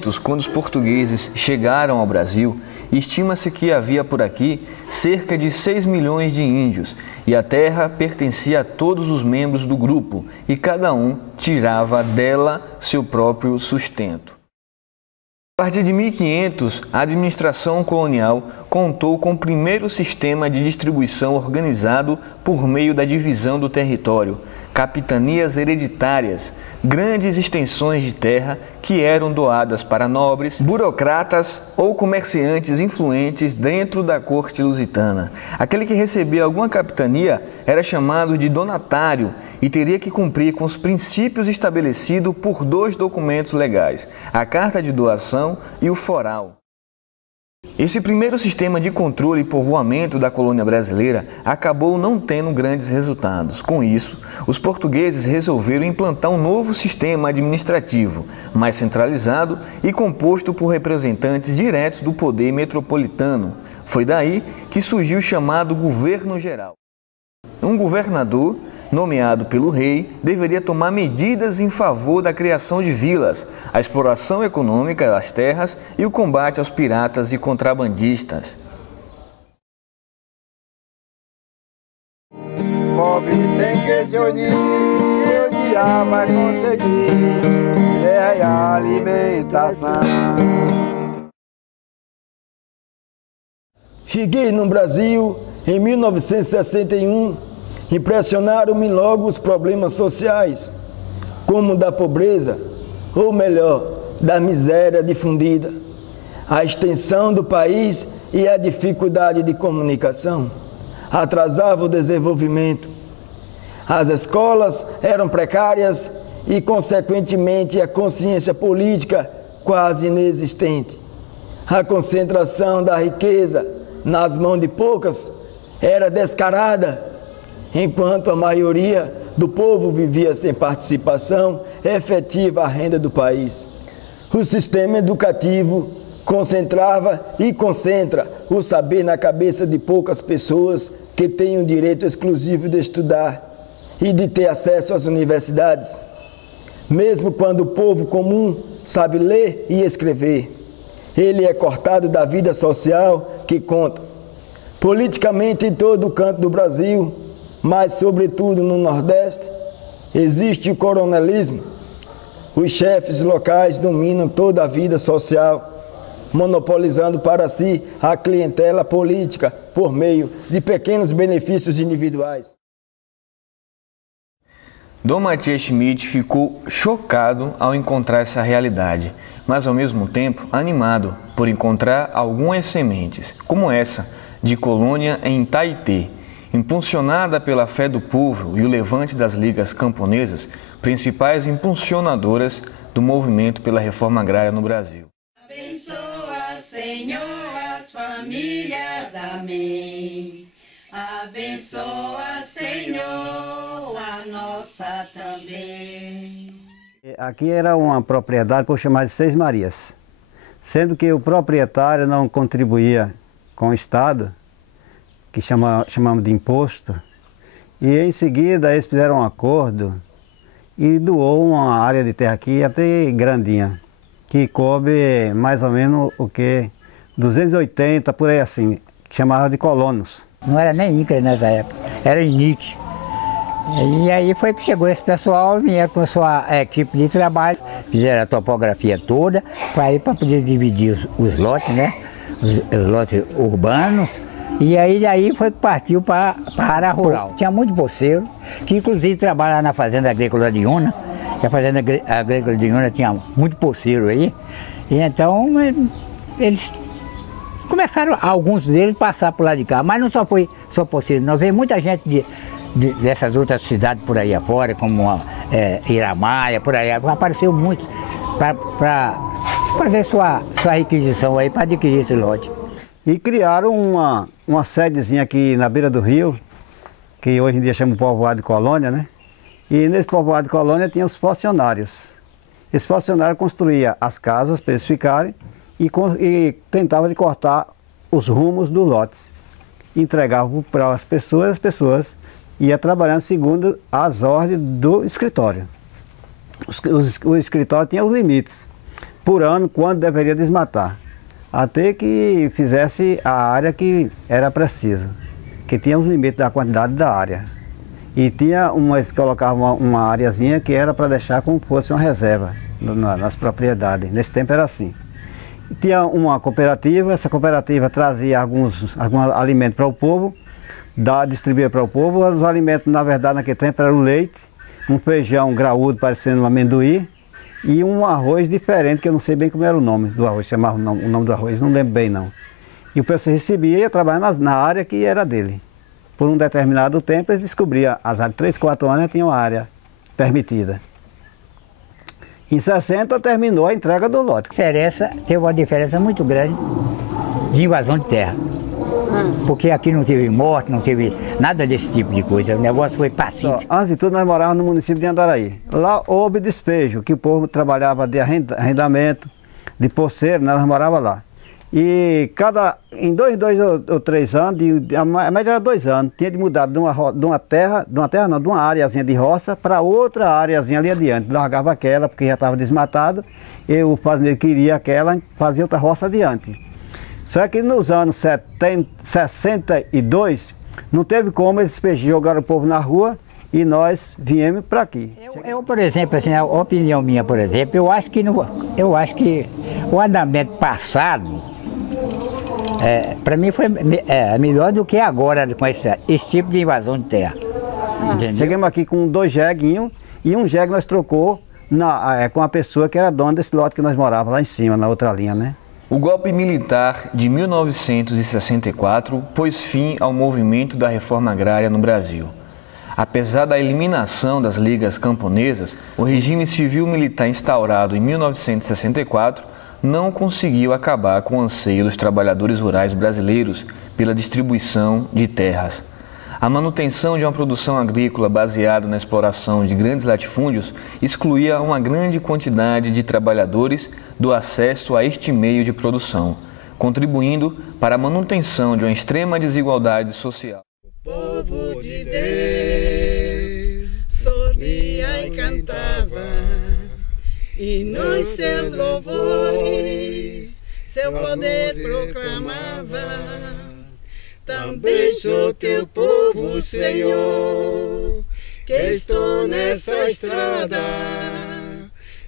1500, quando os portugueses chegaram ao Brasil, estima-se que havia por aqui cerca de 6 milhões de índios e a terra pertencia a todos os membros do grupo e cada um tirava dela seu próprio sustento. A partir de 1500, a administração colonial contou com o primeiro sistema de distribuição organizado por meio da divisão do território, capitanias hereditárias, grandes extensões de terra que eram doadas para nobres, burocratas ou comerciantes influentes dentro da corte lusitana. Aquele que recebia alguma capitania era chamado de donatário e teria que cumprir com os princípios estabelecidos por 2 documentos legais, a carta de doação e o foral. Esse primeiro sistema de controle e povoamento da colônia brasileira acabou não tendo grandes resultados. Com isso, os portugueses resolveram implantar um novo sistema administrativo, mais centralizado e composto por representantes diretos do poder metropolitano. Foi daí que surgiu o chamado governo geral. Um governador, nomeado pelo rei, deveria tomar medidas em favor da criação de vilas, a exploração econômica das terras e o combate aos piratas e contrabandistas. Pobre tem que se unir, e o dia vai conseguir, é a alimentação. Cheguei no Brasil em 1961. Impressionaram-me logo os problemas sociais, como o da pobreza, ou melhor, da miséria difundida, a extensão do país e a dificuldade de comunicação atrasava o desenvolvimento. As escolas eram precárias e, consequentemente, a consciência política quase inexistente. A concentração da riqueza nas mãos de poucas era descarada, enquanto a maioria do povo vivia sem participação efetiva à renda do país. O sistema educativo concentrava e concentra o saber na cabeça de poucas pessoas que têm o direito exclusivo de estudar e de ter acesso às universidades, mesmo quando o povo comum sabe ler e escrever. Ele é cortado da vida social que conta. Politicamente, em todo o canto do Brasil, mas sobretudo no Nordeste, existe o coronelismo. Os chefes locais dominam toda a vida social, monopolizando para si a clientela política por meio de pequenos benefícios individuais. Dom Matias Schmidt ficou chocado ao encontrar essa realidade, mas ao mesmo tempo animado por encontrar algumas sementes, como essa, de colônia em Taitê, impulsionada pela fé do povo e o levante das ligas camponesas, principais impulsionadoras do movimento pela reforma agrária no Brasil. Abençoa, Senhor, as famílias, amém. Abençoa, Senhor, a nossa também. Aqui era uma propriedade por chamar de Seis Marias, sendo que o proprietário não contribuía com o Estado, que chamamos de imposto, e em seguida eles fizeram um acordo e doou uma área de terra aqui até grandinha, que coube mais ou menos o que 280, por aí assim, que chamava de colonos. Não era nem INCRA nessa época, era INIC. E aí foi que chegou esse pessoal, vinha com sua equipe de trabalho, fizeram a topografia toda para poder dividir os lotes, né? Os lotes urbanos. E aí daí foi que partiu para a área rural. Tinha muito poceiro, que inclusive trabalha na fazenda agrícola de Una. A fazenda agrícola de Una tinha muito poceiro aí. E então eles começaram, alguns deles, passar por lá de cá. Mas não só foi só poceiro, não. Veio muita gente dessas outras cidades por aí afora, como Iramaia, por aí. Apareceu muitos para fazer sua requisição aí, para adquirir esse lote. E criaram uma sedezinha aqui na beira do rio, que hoje em dia chama povoado de colônia, né? E nesse povoado de colônia tinha os funcionários. Esse funcionário construía as casas para eles ficarem e tentava de cortar os rumos do lote. Entregava para as pessoas iam trabalhando segundo as ordens do escritório. O escritório tinha os limites. por ano quando deveria desmatar. Até que fizesse a área que era preciso, que tinha um limite da quantidade da área. E tinha eles colocavam uma areazinha que era para deixar como fosse uma reserva nas propriedades. Nesse tempo era assim. E tinha uma cooperativa, essa cooperativa trazia alguns alimentos para o povo, distribuía para o povo. Os alimentos, na verdade, naquele tempo era o leite, um feijão graúdo parecendo um amendoim e um arroz diferente, que eu não sei bem como era o nome do arroz, chamava o nome do arroz, não lembro bem não. E o pessoal recebia e ia trabalhar na área que era dele. Por um determinado tempo eles descobriam, as áreas 3, 4 anos tinham uma área permitida. Em 60 terminou a entrega do lote. Teve uma diferença muito grande de invasão de terra. Porque aqui não teve morte, não teve nada desse tipo de coisa. O negócio foi pacífico. Antes de tudo, nós morávamos no município de Andaraí. Lá houve despejo, que o povo trabalhava de arrendamento, de poceiro, nós morávamos lá. E em 2 ou 3 anos, a média era 2 anos, tinha de mudar de uma areazinha de roça para outra areazinha ali adiante. Largava aquela, porque já estava desmatado, e o fazendeiro queria aquela, fazia outra roça adiante. Só que nos anos 62, não teve como, eles jogaram o povo na rua e nós viemos para aqui. Eu, por exemplo, assim, a opinião minha, por exemplo, eu acho que o andamento passado, para mim foi melhor do que agora com esse tipo de invasão de terra. Chegamos aqui com 2 jeguinhos e um jegue nós trocou com a pessoa que era dona desse lote que nós morávamos lá em cima, na outra linha, né? O golpe militar de 1964 pôs fim ao movimento da reforma agrária no Brasil. Apesar da eliminação das ligas camponesas, o regime civil-militar instaurado em 1964 não conseguiu acabar com o anseio dos trabalhadores rurais brasileiros pela distribuição de terras. A manutenção de uma produção agrícola baseada na exploração de grandes latifúndios excluía uma grande quantidade de trabalhadores do acesso a este meio de produção, contribuindo para a manutenção de uma extrema desigualdade social. O povo de Deus sorria e cantava, e nos seus louvores seu poder proclamava. Também sou teu povo, Senhor, que estou nessa estrada,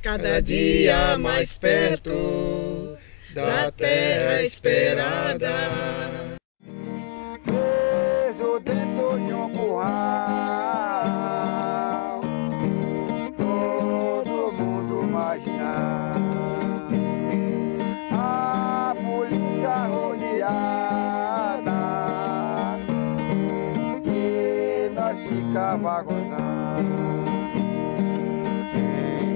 cada dia mais perto da terra esperada. Preso dentro de um curral, todo mundo imaginar a polícia rodeada, que nós ficava gozando.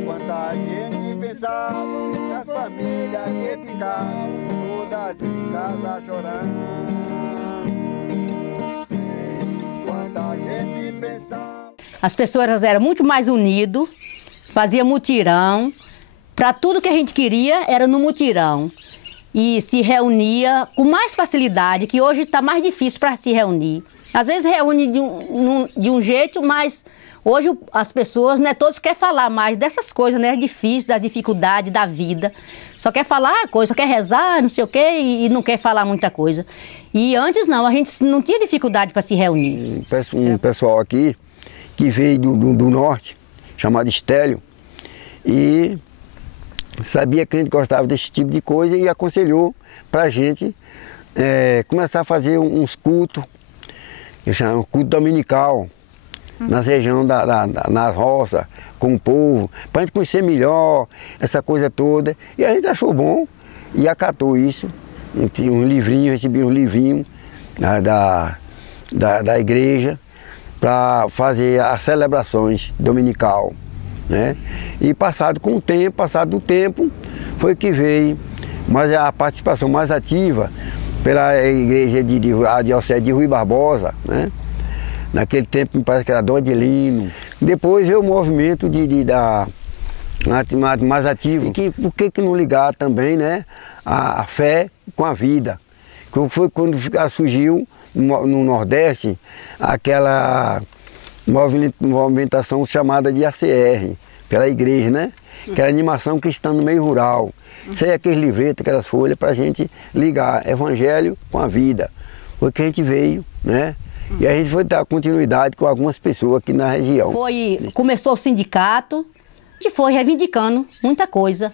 Quanta gente pensava nas famílias que ficavam todas em casa chorando. Quanta gente pensava. As pessoas eram muito mais unidas, faziam mutirão. Para tudo que a gente queria era no mutirão. E se reunia com mais facilidade, que hoje está mais difícil para se reunir. Às vezes reúne de um jeito, mas hoje as pessoas, né, todos querem falar mais dessas coisas, né, difíceis, da dificuldade da vida. Só quer falar coisa, só quer rezar, não sei o quê, e não quer falar muita coisa. E antes não, a gente não tinha dificuldade para se reunir. Um pessoal aqui que veio do norte, chamado Estélio, e sabia que a gente gostava desse tipo de coisa e aconselhou para a gente começar a fazer uns cultos, que chamam culto dominical, na região nas roças, com o povo, para a gente conhecer melhor essa coisa toda. E a gente achou bom e acatou isso. Tinha uns livrinhos, recebi uns livrinhos da igreja para fazer as celebrações dominical, né? E passado do tempo, foi que veio mas a participação mais ativa pela igreja a diocese de Rui Barbosa, né? Naquele tempo me parece que era Dom Adelino. Depois veio o movimento mais ativo. E por que não ligar também, né, a fé com a vida? Que foi quando surgiu no Nordeste aquela movimentação chamada de ACR, pela igreja, né? Que era animação cristã no meio rural. Isso aí, aqueles livretos, aquelas folhas, para a gente ligar evangelho com a vida. Foi que a gente veio, né? E a gente foi dar continuidade com algumas pessoas aqui na região. Começou o sindicato, a gente foi reivindicando muita coisa.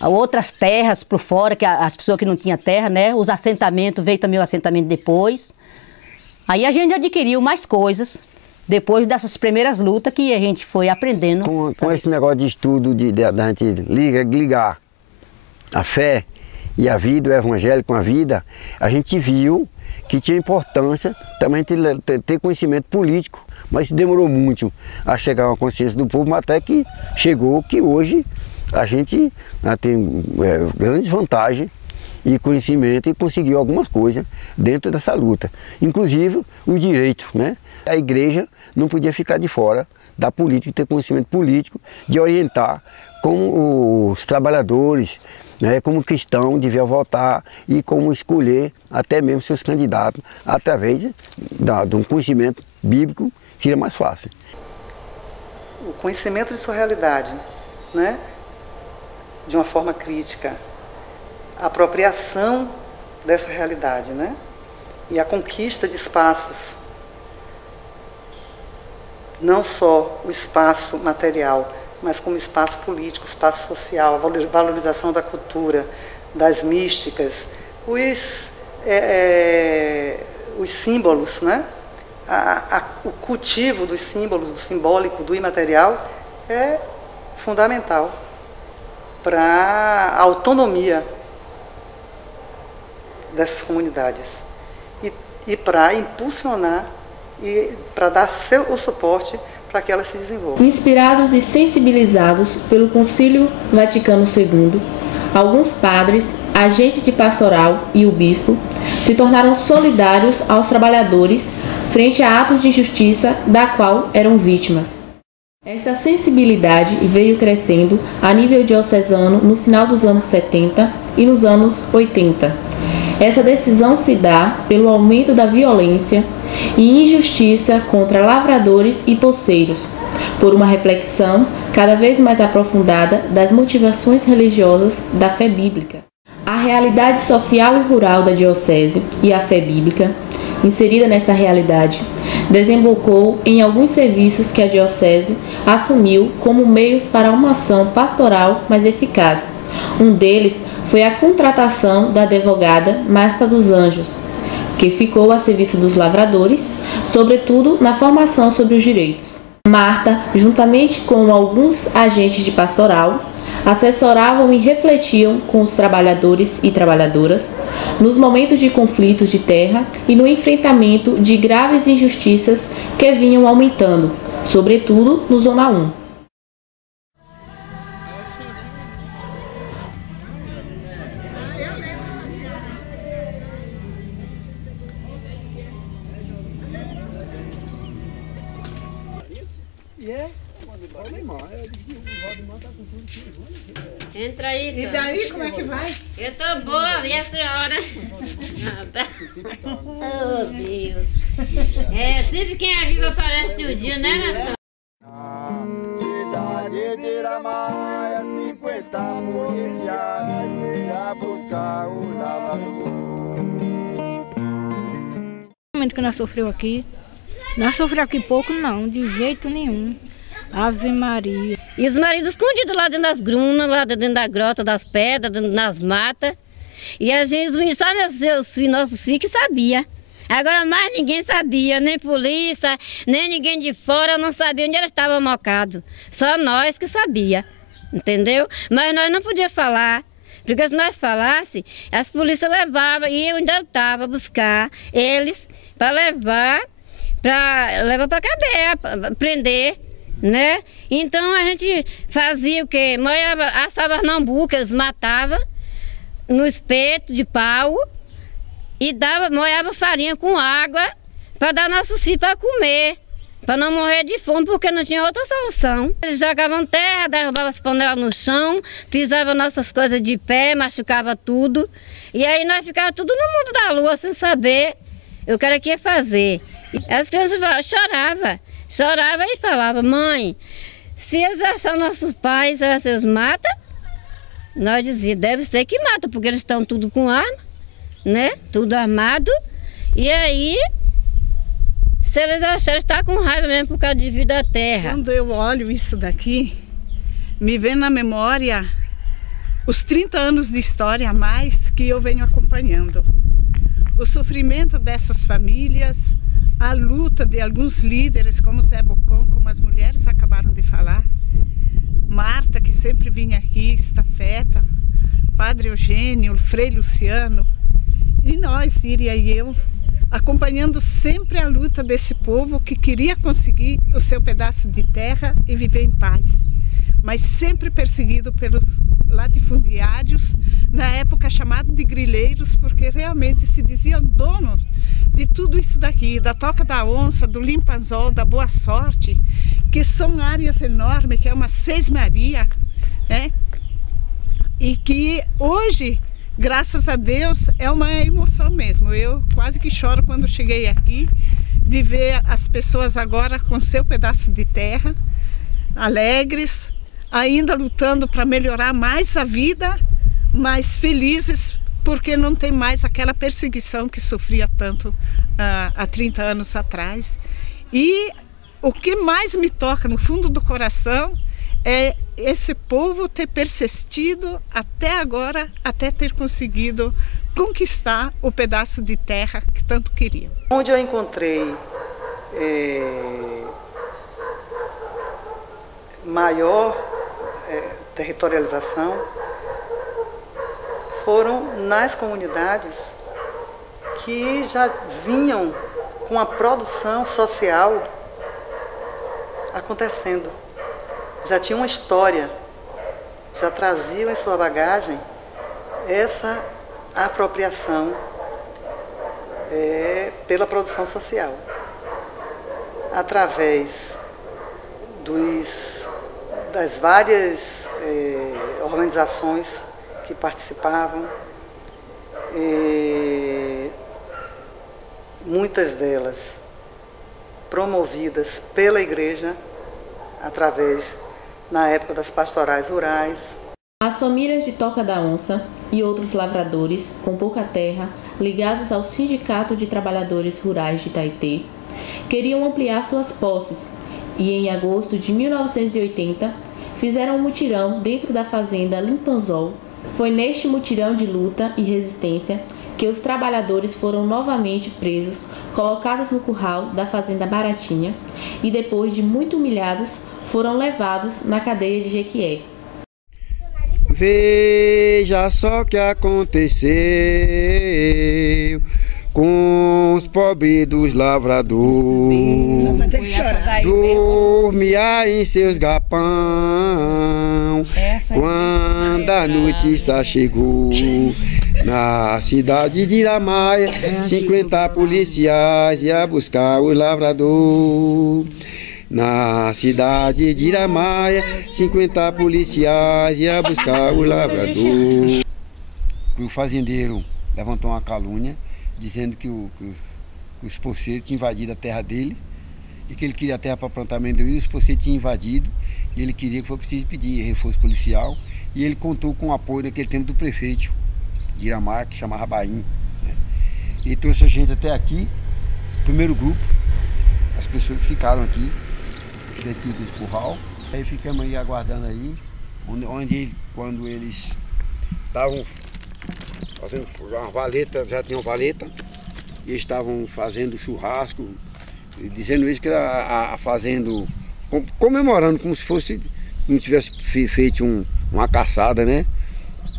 Outras terras por fora, que as pessoas que não tinham terra, né? Os assentamentos, veio também o assentamento depois. Aí a gente adquiriu mais coisas, depois dessas primeiras lutas que a gente foi aprendendo. Com esse negócio de estudo, da gente ligar a fé e a vida, o evangelho com a vida, a gente viu que tinha importância também ter conhecimento político, mas demorou muito a chegar a uma consciência do povo, mas até que chegou que hoje a gente tem grandes vantagens e conhecimento e conseguiu algumas coisas dentro dessa luta, inclusive o direito, né? A igreja não podia ficar de fora da política, ter conhecimento político, de orientar como os trabalhadores, né, como cristão devia votar e como escolher até mesmo seus candidatos através de um conhecimento bíblico, seria mais fácil. O conhecimento de sua realidade, né, de uma forma crítica, a apropriação dessa realidade, né, e a conquista de espaços, não só o espaço material, mas como espaço político, espaço social, a valorização da cultura, das místicas, os símbolos, né? O cultivo dos símbolos, do simbólico, do imaterial, é fundamental para a autonomia dessas comunidades e para impulsionar e para dar o suporte para que elas se desenvolvam. Inspirados e sensibilizados pelo Concílio Vaticano II, alguns padres, agentes de pastoral e o bispo se tornaram solidários aos trabalhadores frente a atos de injustiça da qual eram vítimas. Essa sensibilidade veio crescendo a nível diocesano no final dos anos 70 e nos anos 80. Essa decisão se dá pelo aumento da violência e injustiça contra lavradores e poceiros, por uma reflexão cada vez mais aprofundada das motivações religiosas da fé bíblica. A realidade social e rural da diocese e a fé bíblica, inserida nesta realidade, desembocou em alguns serviços que a diocese assumiu como meios para uma ação pastoral mais eficaz. Um deles foi a contratação da advogada Marta dos Anjos, que ficou a serviço dos lavradores, sobretudo na formação sobre os direitos. Marta, juntamente com alguns agentes de pastoral, assessoravam e refletiam com os trabalhadores e trabalhadoras nos momentos de conflitos de terra e no enfrentamento de graves injustiças que vinham aumentando, sobretudo no Zona 1. Entra aí, E daí, como é que vai? Eu tô boa, e a senhora? Nada. Oh, Deus. Sempre quem é vivo aparece um dia, né, nação? Cidade de Iramaia, 50 policiais, ia buscar o lavrador. O momento que nós sofremos aqui, nós sofremos aqui pouco não, de jeito nenhum. Ave Maria. E os maridos escondidos lá dentro das grunas, lá dentro da grota, das pedras, nas matas. E a gente, só nossos filhos que sabia. Agora mais ninguém sabia, nem polícia, nem ninguém de fora não sabia onde eles estavam mocados. Só nós que sabia, entendeu? Mas nós não podíamos falar, porque se nós falasse, as polícias levavam e eu ainda estava buscar eles para levar para cadeia, pra prender. Né? Então a gente fazia o quê? Assava nambu, que eles matavam no espeto de pau e moiava farinha com água para dar nossos filhos para comer, para não morrer de fome, porque não tinha outra solução. Eles jogavam terra, derrubavam as panelas no chão, pisavam nossas coisas de pé, machucava tudo. E aí nós ficávamos tudo no mundo da lua sem saber o que era que ia fazer. As crianças choravam. Chorava e falava: mãe, Se eles acharem nossos pais, eles matam, nós dizíamos, deve ser que matam, porque eles estão tudo com arma, né? Tudo armado. E aí, se eles acharem, está com raiva mesmo por causa de vida da terra. Quando eu olho isso daqui, me vem na memória os 30 anos de história a mais que eu venho acompanhando. O sofrimento dessas famílias, a luta de alguns líderes, como Zé Bocon, como as mulheres acabaram de falar, Marta, que sempre vinha aqui, Estafeta, Padre Eugênio, Frei Luciano, e nós, Iria e eu, acompanhando sempre a luta desse povo que queria conseguir o seu pedaço de terra e viver em paz, mas sempre perseguido pelos latifundiários, na época chamado de grileiros, porque realmente se diziam donos de tudo isso daqui, da Toca da Onça, do Limpanzol, da Boa Sorte, que são áreas enormes, que é uma Seis-Maria, né? E que hoje, graças a Deus, é uma emoção mesmo. Eu quase que choro quando cheguei aqui, de ver as pessoas agora com seu pedaço de terra, alegres, ainda lutando para melhorar mais a vida, mais felizes, porque não tem mais aquela perseguição que sofria tanto há 30 anos atrás. E o que mais me toca no fundo do coração é esse povo ter persistido até agora, até ter conseguido conquistar o pedaço de terra que tanto queriam. Onde eu encontrei maior territorialização foram nas comunidades que já vinham com a produção social acontecendo. Já tinham uma história, já traziam em sua bagagem essa apropriação pela produção social. Através das várias organizações que participavam, muitas delas promovidas pela igreja, através, na época das pastorais rurais. As famílias de Toca da Onça e outros lavradores com pouca terra, ligados ao Sindicato de Trabalhadores Rurais de Itaitê, queriam ampliar suas posses e, em agosto de 1980, fizeram um mutirão dentro da fazenda Limpanzol. Foi neste mutirão de luta e resistência que os trabalhadores foram novamente presos, colocados no curral da fazenda Baratinha e, depois de muito humilhados, foram levados na cadeia de Jequié. Veja só o que aconteceu com os pobres dos lavradores. Dormia em seus galpão quando a notícia chegou. Na cidade de Iramaia, 50 policiais iam buscar os lavradores. Na cidade de Iramaia, 50 policiais iam buscar os lavradores. O fazendeiro levantou uma calúnia, dizendo que os poceiros tinham invadido a terra dele e que ele queria a terra para plantar amendoim, os poceiros tinham invadido e ele queria que foi preciso pedir reforço policial, e ele contou com o apoio naquele tempo do prefeito de Iramaia, que chamava Baim, né? E trouxe a gente até aqui, primeiro grupo, as pessoas que ficaram aqui dentro do curral, aí ficamos aí aguardando aí, quando eles estavam fazendo uma valeta, já tinham valeta, e estavam fazendo churrasco, dizendo isso que era fazendo, comemorando como se fosse, como se tivesse feito uma caçada, né?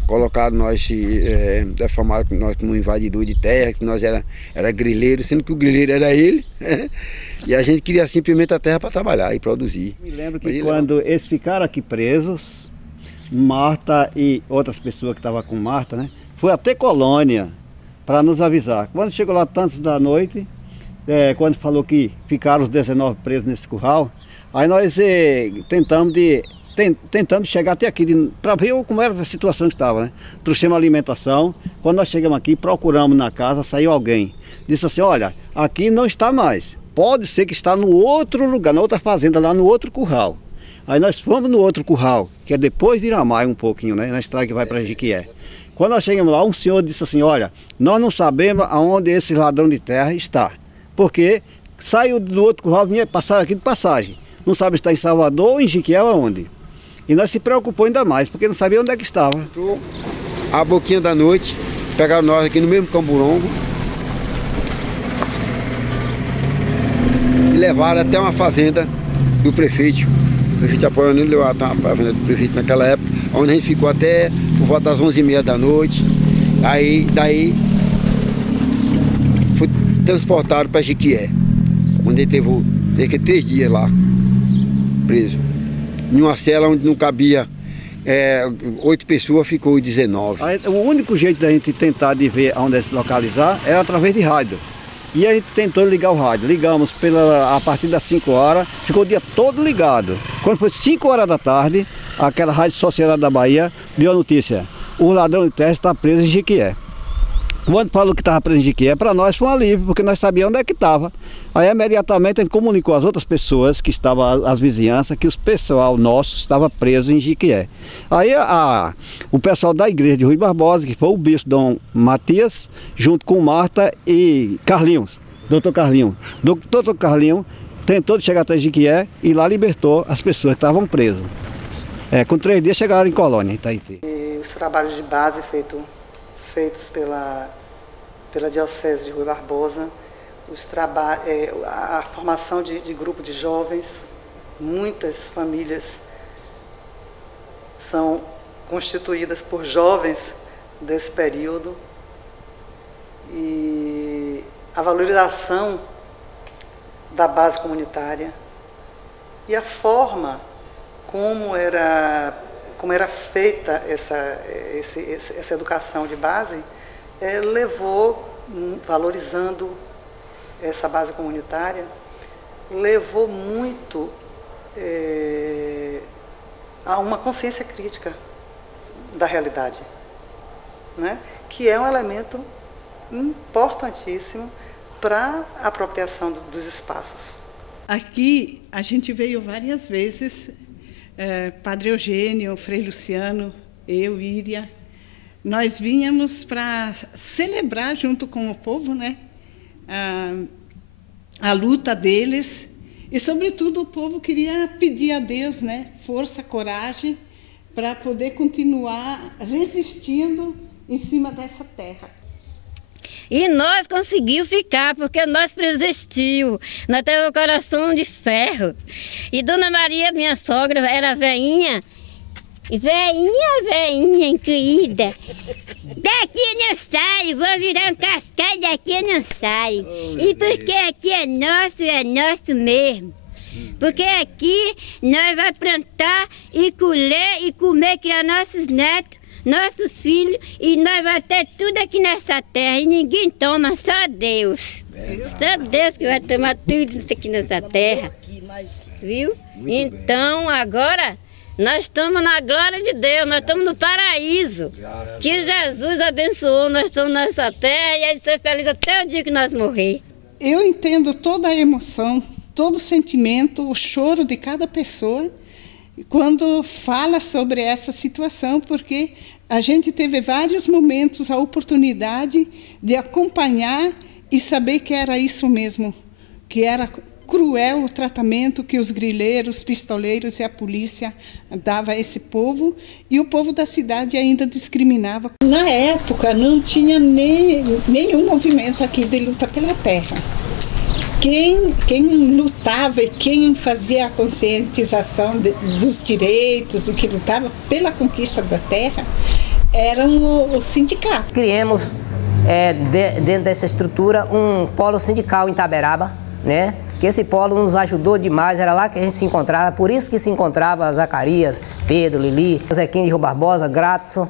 Colocaram nós, defamaram nós como invadidor de terra, que nós era grileiro, sendo que o grileiro era ele, né? E a gente queria simplesmente a terra para trabalhar e produzir. Me lembro que quando eles ficaram aqui presos, Marta e outras pessoas que estavam com Marta, né? Foi até Colônia para nos avisar. Quando chegou lá tantos da noite, quando falou que ficaram os 19 presos nesse curral, aí nós tentamos chegar até aqui para ver como era a situação que estava, né? Trouxemos alimentação. Quando nós chegamos aqui, procuramos na casa, saiu alguém. Disse assim, olha, aqui não está mais. Pode ser que está no outro lugar, na outra fazenda, lá no outro curral. Aí nós fomos no outro curral, que é depois de Iramaia um pouquinho, né? Na estrada que vai para Jequié. Quando nós chegamos lá, um senhor disse assim, olha, nós não sabemos aonde esse ladrão de terra está. Porque saiu do outro curral, vinha passar aqui de passagem. Não sabe se está em Salvador ou em Jequié ou aonde. E nós se preocupou ainda mais, porque não sabia onde é que estava. A boquinha da noite, pegaram nós aqui no mesmo camburongo e levaram até uma fazenda do prefeito. O prefeito apoiando ele, levou até uma fazenda do prefeito naquela época, onde a gente ficou até por volta das 11h30 da noite. Aí, daí, foi transportado para Jequié, onde ele teve cerca de 3 dias lá, preso. Em uma cela onde não cabia 8 pessoas, ficou 19. Aí, o único jeito da gente tentar de ver onde é se localizar era através de rádio. E a gente tentou ligar o rádio. Ligamos a partir das 5 horas, ficou o dia todo ligado. Quando foi 5 horas da tarde, aquela Rádio Sociedade da Bahia deu a notícia: o ladrão de terra está preso em Jequié. Quando falou que estava preso em Jequié, para nós foi um alívio, porque nós sabíamos onde é que estava. Aí imediatamente a gente comunicou às outras pessoas que estavam, as vizinhanças, que o pessoal nosso estava preso em Jequié. Aí o pessoal da igreja de Rui Barbosa, que foi o bispo Dom Matias, junto com Marta e Carlinhos, doutor Carlinhos. Doutor Carlinhos tentou chegar até Jequié e lá libertou as pessoas que estavam presas. Com 3 dias chegaram em Colônia, em Itaitê. E os trabalhos de base feitos pela Diocese de Rui Barbosa, a formação de grupo de jovens, muitas famílias são constituídas por jovens desse período, e a valorização da base comunitária e a forma como era feita essa educação de base, levou, valorizando essa base comunitária, levou muito a uma consciência crítica da realidade, né? Que é um elemento importantíssimo para a apropriação dos espaços. Aqui a gente veio várias vezes, Padre Eugênio, Frei Luciano, eu, Íria, nós vínhamos para celebrar junto com o povo, né, a luta deles, e sobretudo o povo queria pedir a Deus, né, força, coragem para poder continuar resistindo em cima dessa terra. E nós conseguimos ficar, porque nós resistimos, nós temos o coração de ferro. E Dona Maria, minha sogra, era veinha, incluída. Daqui eu não saio, vou virar um cascalho, daqui eu não saio. E porque aqui é nosso mesmo. Porque aqui nós vamos plantar e colher e comer, criar nossos netos, nossos filhos, e nós vamos ter tudo aqui nessa terra, e ninguém toma, só Deus. Só Deus que vai tomar tudo isso aqui nessa terra. Viu? Então agora nós estamos na glória de Deus, nós estamos no paraíso. Que Jesus abençoou, nós estamos nessa terra e a gente ser feliz até o dia que nós morrer. Eu entendo toda a emoção, todo o sentimento, o choro de cada pessoa quando fala sobre essa situação, porque a gente teve vários momentos a oportunidade de acompanhar e saber que era isso mesmo, que era cruel o tratamento que os grileiros, pistoleiros e a polícia dava a esse povo, e o povo da cidade ainda discriminava. Na época não tinha nenhum movimento aqui de luta pela terra. Quem lutava e quem fazia a conscientização dos direitos e que lutava pela conquista da terra eram os sindicatos. Criamos, dentro dessa estrutura, um polo sindical em Itaberaba, né? Que esse polo nos ajudou demais, era lá que a gente se encontrava, por isso que se encontrava Zacarias, Pedro, Lili, Zequinho de Rui Barbosa, Gratson,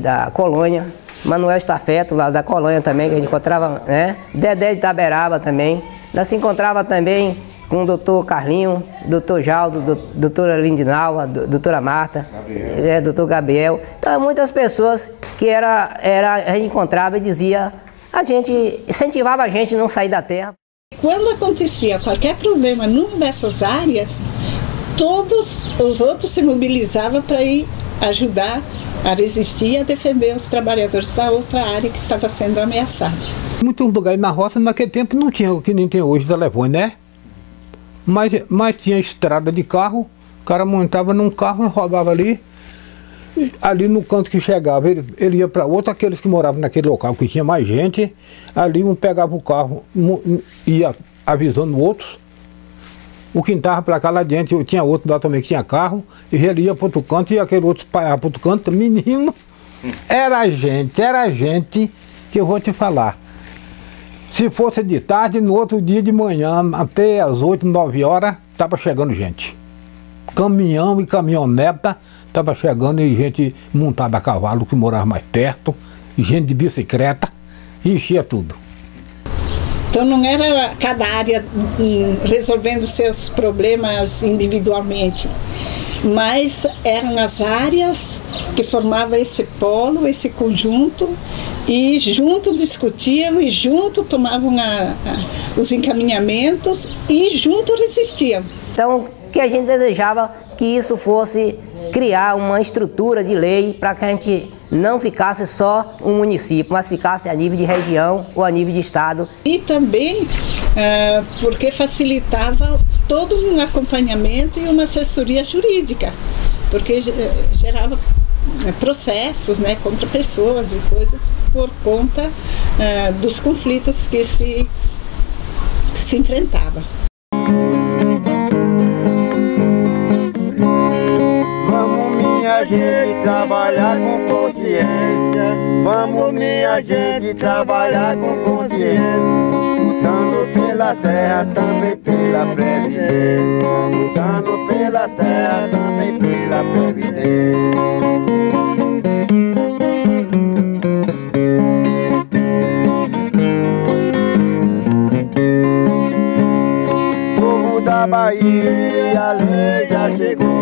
da Colônia, Manuel Estafeto, lá da Colônia também, que a gente encontrava, né? Dedé de Itaberaba também. Nós se encontrava também com o doutor Carlinho, doutor Jaldo, doutora Lindinaua, doutora Marta, doutor Gabriel. Então, muitas pessoas que a gente encontrava e dizia, incentivava a gente a não sair da terra. Quando acontecia qualquer problema numa dessas áreas, todos os outros se mobilizavam para ir ajudar a resistir e a defender os trabalhadores da outra área que estava sendo ameaçada. Muitos lugares na roça, naquele tempo, não tinha o que nem tem hoje, telefone, né? Mas tinha estrada de carro, o cara montava num carro e rodava ali no canto que chegava, ele ia para outro, aqueles que moravam naquele local que tinha mais gente, ali um pegava o carro, ia avisando outros, o que estava para cá lá adiante, eu tinha outro lá também que tinha carro, e ele ia para outro canto e aquele outro espalhava para outro canto. Menino, era gente que eu vou te falar. Se fosse de tarde, no outro dia de manhã, até às 8, 9 horas, estava chegando gente. Caminhão e caminhoneta estava chegando e gente montada a cavalo que morava mais perto, e gente de bicicleta, e enchia tudo. Então não era cada área resolvendo seus problemas individualmente, mas eram as áreas que formavam esse polo, esse conjunto, e junto discutiam e junto tomavam os encaminhamentos e junto resistiam. Então, o que a gente desejava que isso fosse criar uma estrutura de lei para que a gente não ficasse só um município, mas ficasse a nível de região ou a nível de estado. E também porque facilitava todo um acompanhamento e uma assessoria jurídica, porque gerava processos, né, contra pessoas e coisas por conta dos conflitos que se enfrentava. Minha gente trabalhar com consciência, vamos minha gente trabalhar com consciência, lutando pela terra, também pela previdência, lutando pela terra, também pela previdência. Povo da Bahia, a lei já chegou.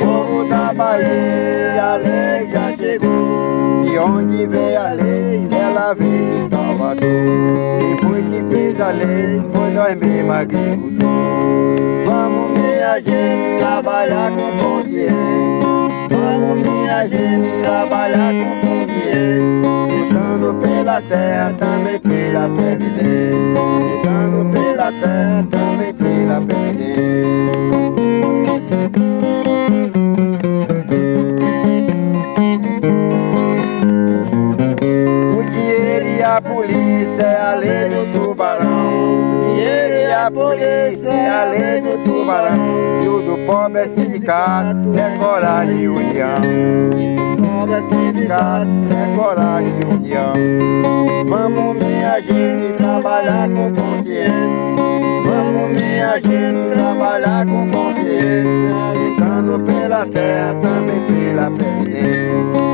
Povo da Bahia, a lei já chegou. De onde veio a lei, ela veio de Salvador. Quem foi que fez a lei, foi nós mesmos agricultores. Vamos minha gente trabalhar com consciência, vamos minha gente trabalhar com consciência, lutando pela terra, também pela previdência, lutando pela terra, também pela previdência. A polícia é a lei do tubarão, o dinheiro e a polícia é a lei do tubarão, e o do pobre é sindicato, é coragem e união. O pobre é sindicato, é coragem e união. Vamos minha gente trabalhar com consciência, vamos minha gente trabalhar com consciência, lutando pela terra, também pela previdência.